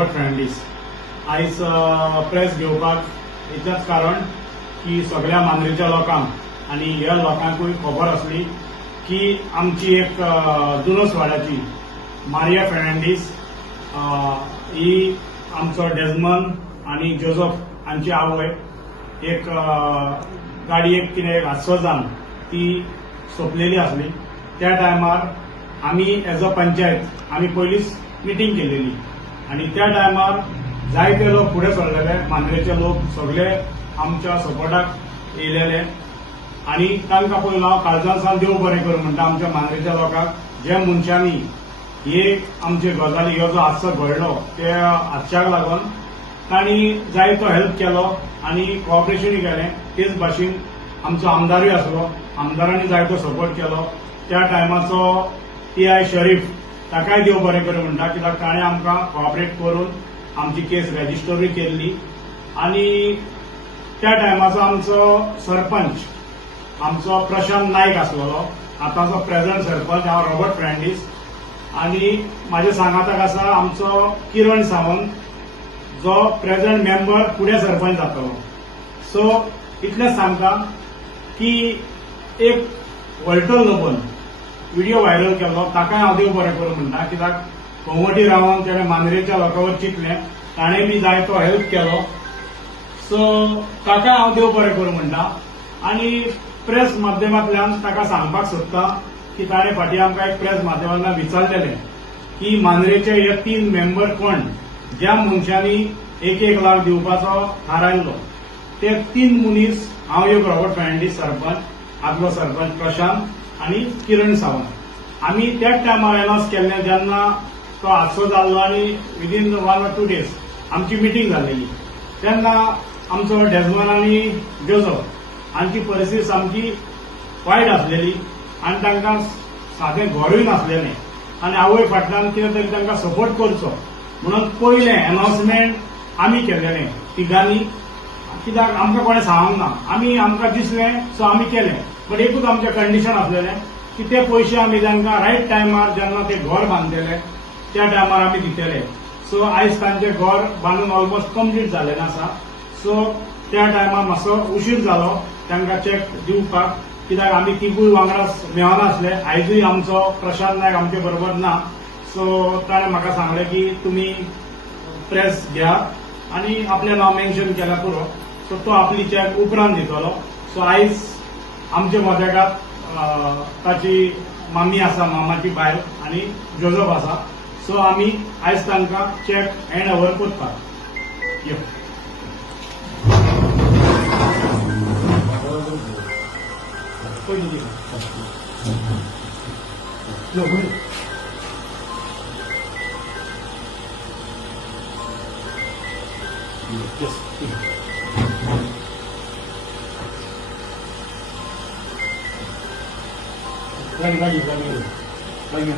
रॉबर्ट फर्नांडीस आयज प्रेस घेवपाक हेचेंच कारण की सगळ्या मांद्रेच्या लोकांक आनी ह्या लोकांकूय खबर आसली की आमची एक जुनस वाड्याची मारिया फर्नांडीस ही आमचो डेजमंड आनी जोझफ हांची आवय एक गाडयेक कितें एक हादसो जावन ती सोंपलेली आसली. त्या टायमार आमी एज अ पंचायत आमी पयलींच मिटींग केल्लेली आनी त्या टायमार जायते लोक फुडें सरलेले, मांद्रेचे लोक सगळे आमच्या सपोर्टाक येयलेले आनी तांकां पयलो हांव काळजांसान देव बरें करूं म्हणटा आमच्या मांद्रेच्या लोकांक, ज्या मनशांनी हे आमचे गजाली हो जो हादसो घडलो त्या हादशाक लागून तांणी जायतो हेल्प केलो आनी कॉपरेशनूय केलें. तेच भाशेन आमचो आमदारूय आसलो, आमदारांनी जायतो सपोर्ट केलो. त्या टायमाचो TI शरीफ ताकाय देव बरें करूं म्हणटा, कित्याक ताणें आमकां कॉपरेट करून आमची केस रजिस्टरूय केल्ली. आनी त्या टायमाचो आमचो सरपंच आमचो प्रशांत नायक आसलेलो, आतांचो प्रेझेंट सरपंच हांव रॉबर्ट फर्नांडीस. आनी म्हाज्या सांगाताक आसा आमचो किरण सावंत जो प्रेझेंट मेंबर फुडें सरपंच जातलो. सो इतलेंच सांगता की एक वळटल लोबन व्हिडिओ व्हायरल केलो, ताकाय हांव देव बरें करूं म्हणटा, कित्याक कोंगवटी रावन ताणें मांद्रेच्या लोकांवर चिंतलें, ताणें बी जायतो हेल्प केलो. सो ताकाय हांव देव बरें करूं म्हणटा. आनी प्रेस माध्यमांतल्यान ताका सांगपाक सोदता की ताणें फाटीं आमकां एक प्रेस माध्यमांतल्यान विचारलेलें की मांद्रेचे हे 3 मेंबर कोण, ज्या मनशांनी 1-1 लाख दिवपाचो थारायल्लो. ते 3 मनीस हांव एक रॉबर्ट फर्नांडीस सरपंच, आदलो सरपंच प्रशांत आनी किरण सावंत. आमी त्याच टायमार अनाउन्स केल्लें जेन्ना तो हादसो जाल्लो आनी विदीन 1 or 2 days आमची मिटींग जाल्लेली. तेन्ना आमचो डेजमंड आनी जोझफ हांची परिस्थिती सामकी वायट आसलेली आनी तांकां सादें घरूय नासलेलें आनी आवय फाटल्यान कितें तरी तांकां सपोर्ट करचो म्हणून पयलें अनाउन्समेंट आमी केल्लेलें तिगांनी, कित्याक आमकां कोणें सांगूंक ना. आमकां दिसलें सो आमी केलें. बट एकूच आमचें कंडिशन आसलेलें की ते पयशे आमी तांकां रायट टायमार जेन्ना ते घर बांदलेले त्या टायमार आमी दितले. सो आयज तांचें घर बांदून ऑलमोस्ट कंप्लीट जाल्लें आसा. सो त्या टायमार मातसो उशीर जालो तांकां चॅक दिवपाक, कित्याक आमी तिगूय वांगडा मेळनासले. आयजूय आमचो प्रशांत नायक आमचे बरोबर ना. सो ताणें म्हाका सांगलें की तुमी प्रेस घ्या आनी आपलें नांव मेन्शन केल्यार पुरो. सो तो आपली चॅक उपरांत दितलो. सो आयज आमचे मदेगांत ताची मामी आसा, मामाची बायल आनी जोझफ आसा. सो आमी आयज तांकां चॅक हँड ओव्हर करतात. यो Yes. Lagi.